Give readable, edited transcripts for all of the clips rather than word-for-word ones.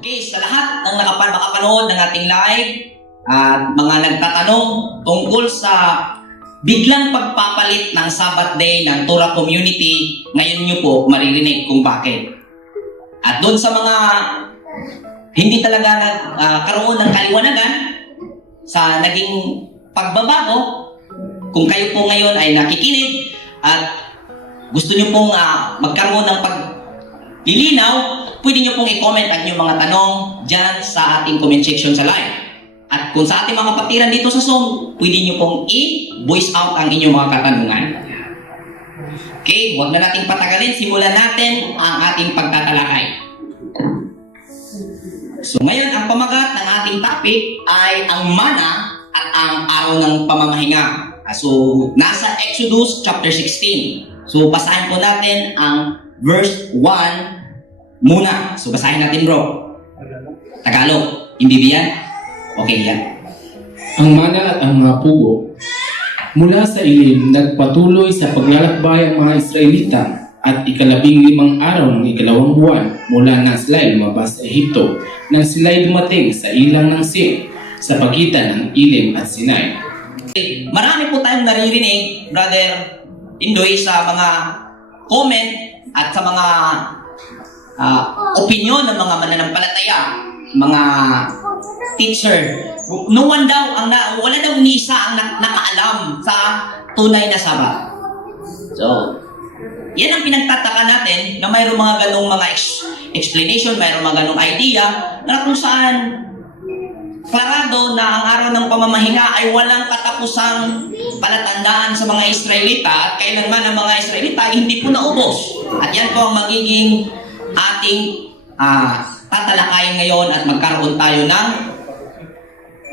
Okay, sa lahat ng makapanood ng ating live at mga nagtatanong tungkol sa biglang pagpapalit ng Sabbath Day ng Torah Community, ngayon nyo po maririnig kung bakit. At doon sa mga hindi talaga nagkaroon ng kaliwanagan sa naging pagbabago, kung kayo po ngayon ay nakikinig at gusto nyo pong magkaroon ng paglilinaw, pwede nyo pong i-comment ang inyong mga tanong dyan sa ating comment section sa live. At kung sa ating mga kapatiran dito sa Zoom, pwede nyo pong i-voice out ang inyong mga katanungan. Okay, huwag na nating patagalin. Simulan natin ang ating pagtatalakay. So ngayon, ang pamagat ng ating topic ay ang mana at ang araw ng pamamahinga. So, nasa Exodus chapter 16. So, basahin po natin ang verse 1 muna. So, basahin natin, bro. Tagalog. Hindi yan? Okay, yan. Ang mana at ang mga pugo. Mula sa ilim, nagpatuloy sa paglalakbay ang mga Israelita at 15 araw ng 2 buwan mula nang sila'y lumabas sa Ehipto nang sila'y dumating sa ilang ng Sin sa pagitan ng Ilim at Sinai. Marami po tayong naririnig, Brother Indoy, sa mga comment at sa mga opinion ng mga mananampalataya, mga teacher. No one daw, wala daw ni isa ang nakaalam sa tunay na Sabat. So, yan ang pinagtataka natin na mayroong mga ganong mga explanation, mayroong mga ganong idea na kung saan klarado na ang araw ng pamamahinga ay walang katapusang palatandaan sa mga Israelita at kailanman ang mga Israelita ay hindi po naubos. At yan po ang magiging ating tatalakayin ngayon at magkaroon tayo ng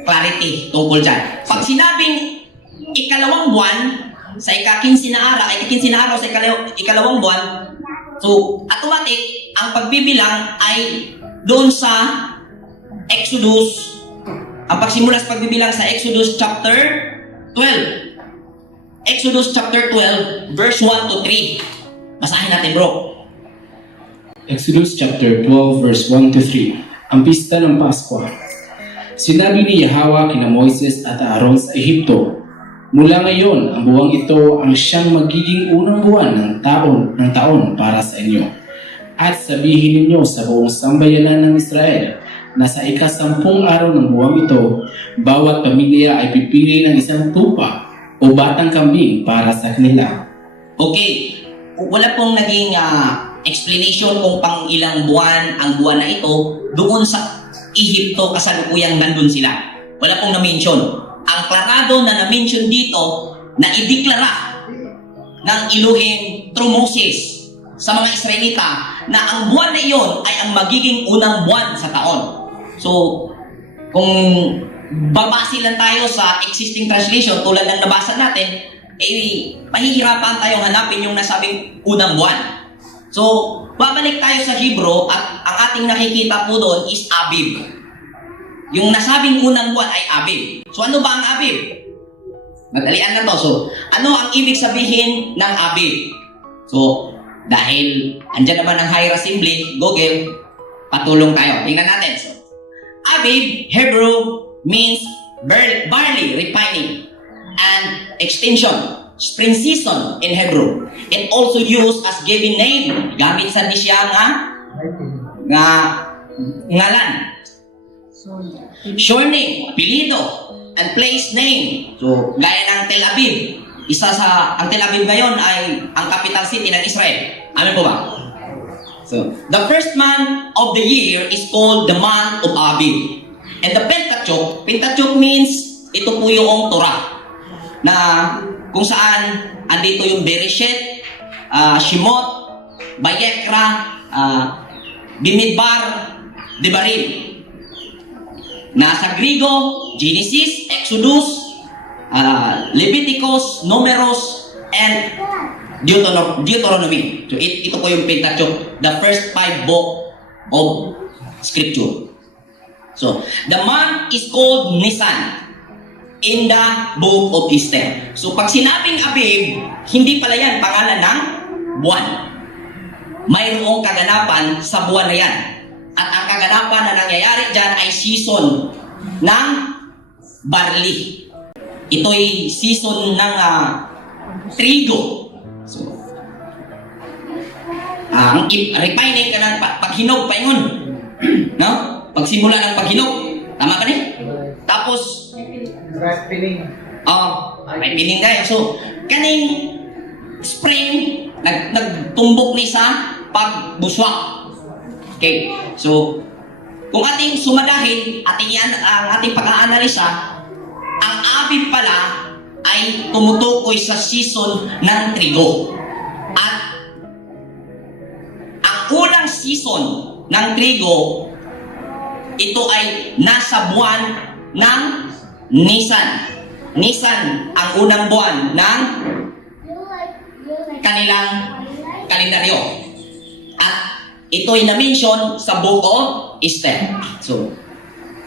clarity tungkol dyan. Pag sinabing 2 buwan sa ika-15 na araw sa ikalawang buwan, so automatic ang pagbibilang ay doon sa Exodus. Ang pagsimula sa pagbibilang sa Exodus chapter 12. Exodus chapter 12, verse 1 to 3. Basahin natin, bro. Exodus chapter 12 verse 1 to 3. Ang pista ng Paskwa. Sinabi ni Yahweh kina Moises at Aaron sa Ehipto, mula ngayon, ang buwang ito ang siyang magiging unang buwan ng taon para sa inyo. At sabihin ninyo sa buong sambayanan ng Israel na sa ika-10 araw ng buwang ito, bawat pamilya ay pipili ng isang tupa o batang kambing para sa kanila. Okay, wala pong naging explanation kung pang ilang buwan ang buwan na ito doon sa Ehipto kasalukuyang nandun sila. Wala pong na-mention. Ang klarado na na-mention dito na ideklara ng Elohim through Moses sa mga Israelita na ang buwan na iyon ay ang magiging unang buwan sa taon. So, kung babase lang tayo sa existing translation tulad ng nabasa natin, mahihirapan tayong hanapin yung nasabing unang buwan. So, babalik tayo sa Hebrew at ang ating nakikita po doon is Abib. Yung nasabing unang buwan ay Abib. So, ano ba ang Abib? Madalian na to. So, ano ang ibig sabihin ng Abib? So, dahil andyan naman ang Higher Assembly, Google, patulong tayo. Tingnan natin. So, Abib, Hebrew, means barley, refining, and extension, spring season in Hebrew. And also used as given name, gamit sa di siya nga ngalan. Sure name, apelido, and place name. So, gaya ng Tel Aviv. Ang Tel Aviv ngayon ay ang capital city ng Israel. Amin po ba? So, the first month of the year is called the month of Abib. And the Pentateuch means ito po yung Torah. Na kung saan andito yung Bereshit, Shemot, Vayikra, Bimidbar, Devarim. Nasa Griego, Genesis, Exodus, Leviticus, Numeros, and Deuteronomy. So ito po yung Pentateuch, the first 5 book of Scripture. So, the month is called Nisan in the book of Esther. So, pag sinabing Abib, hindi pala yan pangalan ng buwan. Mayroong kaganapan sa buwan na yan. At ang kaganapan na nangyayari dyan ay season ng barley. Ito'y season ng trigo. So, ang refining ka ng paghinog pa yun. No? Pagsimula ng paghinog. Tama ka rin? Tapos, may piling tayo. So, kaning spring, nagtumbok ni sa pagbuswak. Okay. So, kung ating sumadahin, ang ating pag-aanalisa, ang Abib pala ay tumutukoy sa season ng trigo. At ang unang season ng trigo, ito ay nasa buwan ng Nisan. Nisan ang unang buwan ng kanilang kalendaryo. At ito ay na-mention sa Book of Esther. So,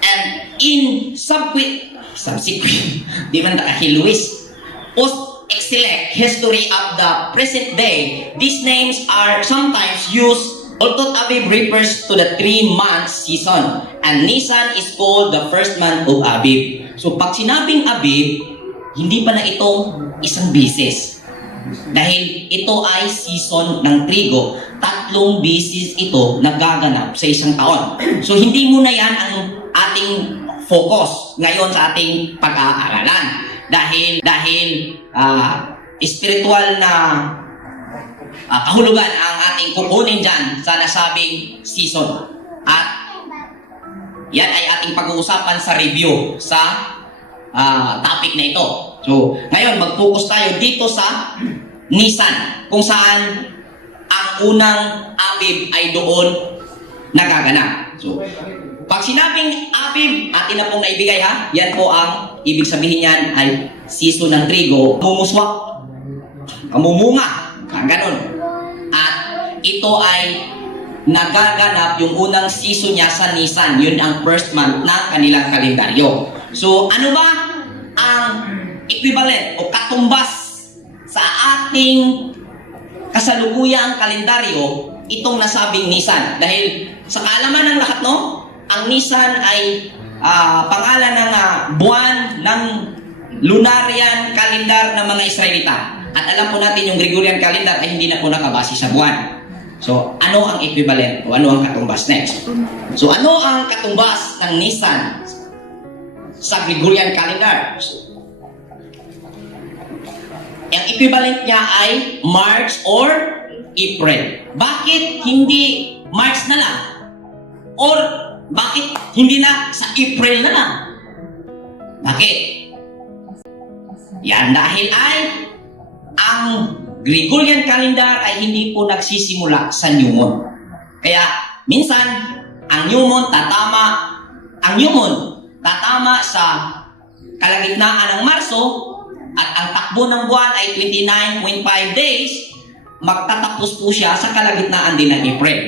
and in subsequent, di man Luis, post-exilic history of the present day, these names are sometimes used. Although Abib refers to the 3-month season, and Nisan is called the first month of Abib. So pag sinabing Abib, hindi pa na ito isang bisis. Dahil ito ay season ng trigo, 3 bisis ito nagaganap sa isang taon. So hindi muna yan ang ating focus ngayon sa ating pag-aaralan. Dahil spiritual na kahulugan ang ating kukunin dyan sa nasabing season. At yan ay ating pag-uusapan sa review sa topic na ito. So, ngayon mag-focus tayo dito sa Nisan, kung saan ang unang Abib ay doon nagaganap. So, pag sinabing Abib, atin na pong naibigay ha, yan po ang ibig sabihin yan ay season ng trigo, mumuswak, kamumunga, ganun. At ito ay nagaganap yung unang season niya sa Nisan. Yun ang first month ng kanilang kalendaryo. So, ano ba ang equivalent o katumbas sa ating kasalukuyang kalendaryo itong nasabing Nisan? Dahil sa kaalaman ng lahat, no? Ang Nisan ay pangalan ng buwan ng lunarian calendar ng mga Israelita. At alam po natin yung Gregorian calendar ay hindi na po nakabase sa buwan. So, ano ang equivalent o ano ang katumbas next? So, ano ang katumbas ng Nisan sa Gregorian calendar? Ang equivalent niya ay March or April. Bakit hindi March na lang? Or bakit hindi na sa April na lang? Bakit? Yan dahil ay ang Gregorian calendar ay hindi po nagsisimula sa new moon. Kaya minsan ang new moon tatama sa kalagitnaan ng Marso at ang takbo ng buwan ay 29.5 days, magtatapos po siya sa kalagitnaan din ng April.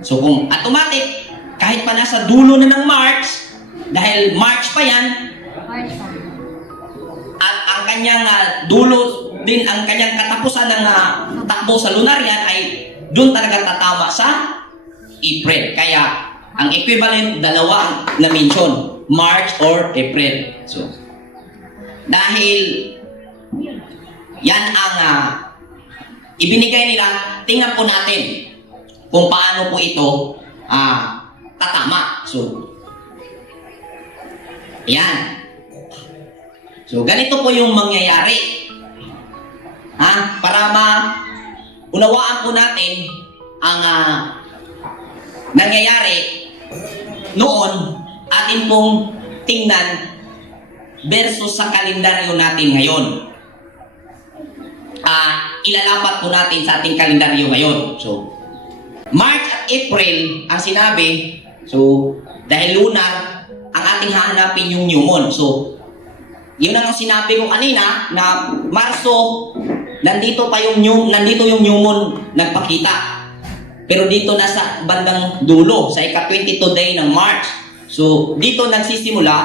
So kung automatic, kahit pa nasa dulo na ng March, dahil March pa yan, at ang kanyang dulo din, ang kanyang katapusan ng takbo sa lunarian ay doon talaga tatama sa April. Kaya ang equivalent, dalawa ang na-mention, March or April. So, dahil yan ang ibinigay nila, tingnan po natin kung paano po ito tatama. So, yan. So, ganito po yung mangyayari. Para unawaan po natin ang nangyayari noon, atin pong tingnan versus sa kalendaryo natin ngayon. Ilalapat po natin sa ating kalendaryo ngayon. So, March at April ang sinabi. So, dahil lunar, ang ating hahanapin yung new moon. So, yun ang sinabi ko kanina na Marso, nandito yung new moon nagpakita. Pero dito nasa bandang dulo, sa ika-22 day ng March. So, dito nagsisimula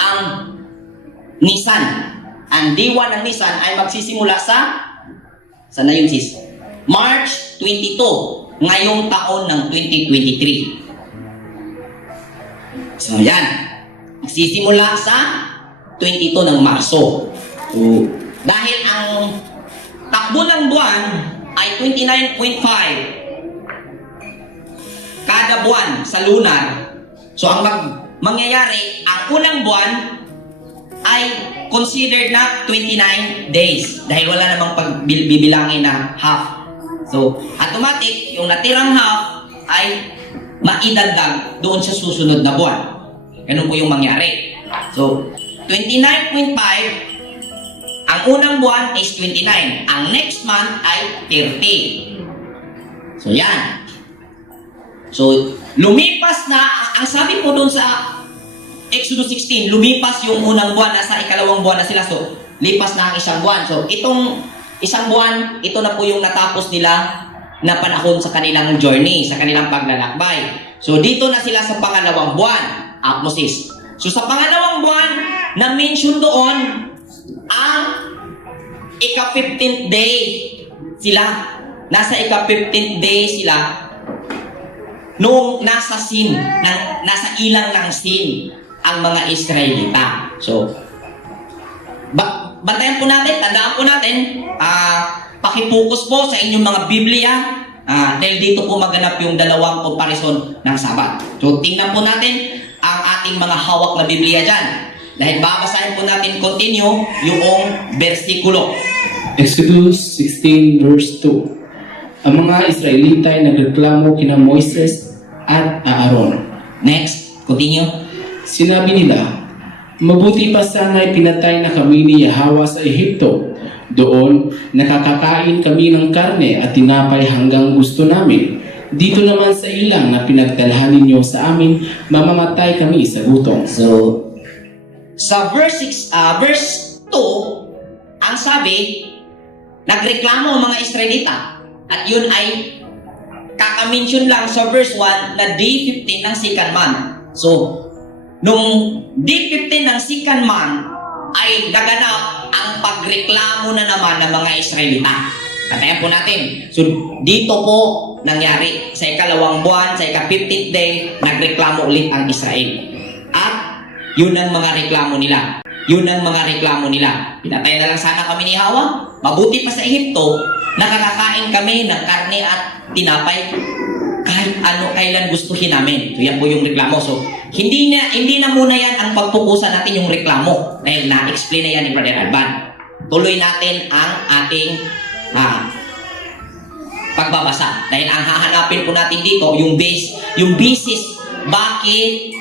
ang Nisan. Ang day 1 ng Nisan ay magsisimula sana yun sis? March 22, ngayong taon ng 2023. So, yan. Magsisimula sa 22 ng Marso. So, dahil ang takbo ng buwan ay 29.5 kada buwan sa lunar. So, ang mangyayari, ang unang buwan ay considered na 29 days dahil wala namang pagbibilangin na half. So, automatic, yung natirang half ay maidagdag doon sa susunod na buwan. Ganun po yung mangyari. So, 29.5, ang unang buwan is 29. Ang next month ay 30. So, yan. So, lumipas na, ang sabi po doon sa Exodus 16, lumipas yung unang buwan, nasa ikalawang buwan na sila. So, lipas na ang isang buwan. So, itong isang buwan, ito na po yung natapos nila na panahon sa kanilang journey, sa kanilang paglalakbay. So, dito na sila sa pangalawang buwan, Moses. So, sa pangalawang buwan, na-mention doon ang ika-15th day sila. Nasa ika-15th day sila noong nasa nasa ilang ng sin ang mga Israelita. So, bantayan po natin, tandaan po natin, pakipokus po sa inyong mga Biblia, dahil dito po maganap yung dalawang comparison ng Sabat. So, tingnan po natin ang ating mga hawak na Biblia dyan. Dahil babasahin po natin continue yung versikulo. Exodus 16 verse 2. Ang mga Israelita ay nagreklamo kina Moises at Aaron. Next, continue. Sinabi nila, mabuti pa sana'y pinatay na kami ni Yahweh sa Ehipto. Doon, nakakakain kami ng karne at tinapay hanggang gusto namin. Dito naman sa ilang na pinagdalhan ninyo sa amin, mamamatay kami sa gutom. So, sa verse 2, ang sabi, nagreklamo ang mga Israelita. At yun ay kaka-mention lang sa verse 1 na day 15 ng second month. So, nung day 15 ng second month ay naganap ang pagreklamo na naman ng mga Israelita. Katayan po natin. So, dito po nangyari sa ikalawang buwan, sa ika-15th day, nagreklamo ulit ang Israel. At yun ang mga reklamo nila. Yun ang mga reklamo nila. Pinatay na lang sana kami ni Hawa. Mabuti pa sa Ehipto, nakakakain kami ng karne at tinapay kahit ano kailan gustuhin namin. So yan po yung reklamo. So hindi na muna yan ang pagpupusan natin yung reklamo dahil na-explain na yan ni Brother Alban. Tuloy natin ang ating pagbabasa. Dahil ang hahanapin po natin dito yung basis bakit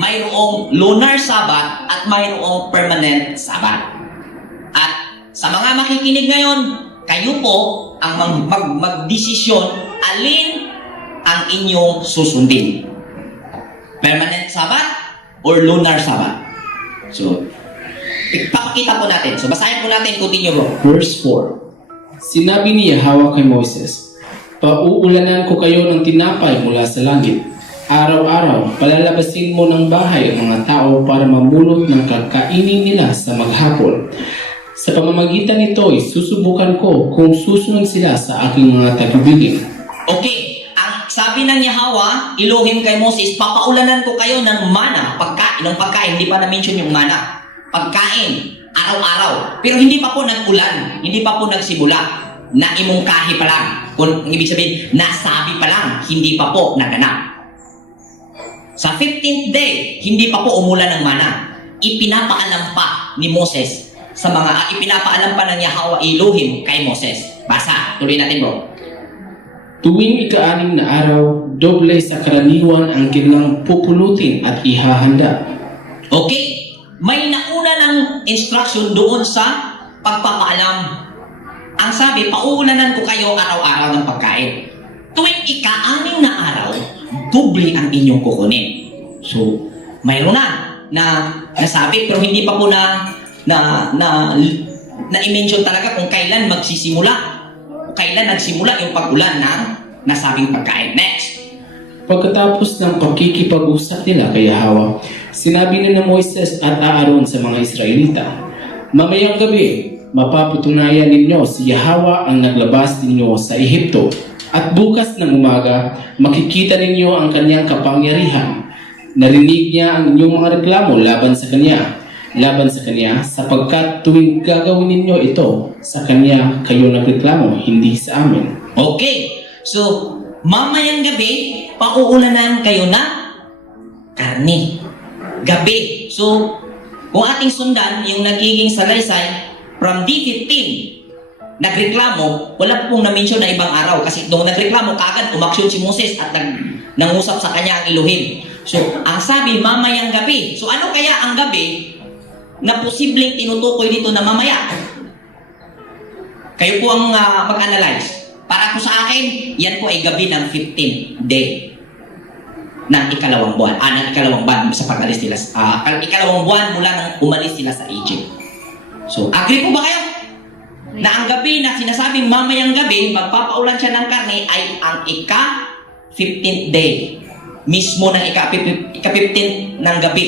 mayroong lunar Sabbath at mayroong permanent Sabbath. At sa mga makikinig ngayon, kayo po ang magdesisyon alin ang inyong susundin. Permanent Sabbath or lunar Sabbath. So, ipapakita po natin. So, basahin po natin, continue bro. Verse 4. Sinabi ni Yahweh kay Moises, pauulanan ko kayo ng tinapay mula sa langit. Araw-araw, palalabasin mo ng bahay ang mga tao para mamulot ng kakainin nila sa maghapon. Sa pamamagitan nito, susubukan ko kung susunod sila sa aking mga tagubilin. Okay, ang sabi ng Yahweh, Elohim kay Moses, papaulanan ko kayo ng mana, pagkain, hindi pa na-mention yung mana. Pagkain, araw-araw. Pero hindi pa po nag-ulan, hindi pa po nagsimula. Naimungkahi pa lang. Kung ibig sabihin, nasabi pa lang, hindi pa po naganap. Sa 15th day, hindi pa po umulan ng mana. Ipinapaalam pa ni Moses ipinapaalam pa ng Yahweh Elohim kay Moses. Basa, tuloy natin bro. Tuwing ika-6 na araw, doble sa karaniwan ang kanilang pupulutin at ihahanda. Okay, may nauna ng instruction doon sa pagpapaalam. Ang sabi, pauulanan ko kayo araw-araw ng pagkain. Tuwing ika-6 na araw, doble ang inyong kukunin. So, mayroon na nasabi pero hindi pa po na-mention talaga kung kailan magsisimula, kailan nagsimula yung pag-ulan ng nasabing pagkain. Next. Pagkatapos ng pakikipag-usap nila kay Yahweh, sinabi ni Moises at Aaron sa mga Israelita, mamayang gabi, mapapatunayan ninyo si Yahweh ang naglabas ninyo sa Ehipto. At bukas ng umaga, makikita ninyo ang kanyang kapangyarihan. Narinig niya ang inyong mga reklamo laban sa kanya, sapagkat tuwing gagawin ninyo ito sa kanya, kayo nagreklamo, hindi sa amin. Okay. So, mamayang gabi, pauulanan kayo na karne. Gabi. So, kung ating sundan, yung nagiging salaysay, from D15, nagreklamo, wala pong na-mention na ibang araw. Kasi nung nagreklamo, kaagad umaksyon si Moses at nangusap sa kanya ang Elohim. So, ang sabi, mamayang gabi. So, ano kaya ang gabi na posibleng tinutukoy dito na mamaya? Kayo po ang mag-analyze. Para po sa akin, yan po ay gabi ng 15th day ng ikalawang buwan. Ng ikalawang buwan sa pag-alis nila. Ikalawang buwan mula nang umalis sila sa Egypt. So, agree po ba kayo? Na ang gabi na sinasabing mamayang gabi, magpapaulan siya ng karne ay ang ika-15th day. Mismo ng ika-15th ng gabi.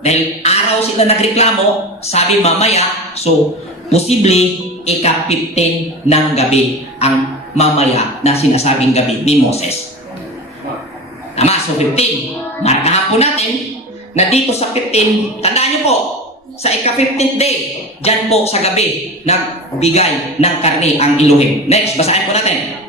Dahil araw sila nagreklamo, sabi mamaya, so posible ika-15 ng gabi ang mamaya na sinasabing gabi ni Moses. Tama, so 15. Markahan po natin na dito sa 15, tandaan nyo po, sa ika-15th day, dyan po sa gabi, nagbigay ng karne ang Elohim. Next, basahin po natin.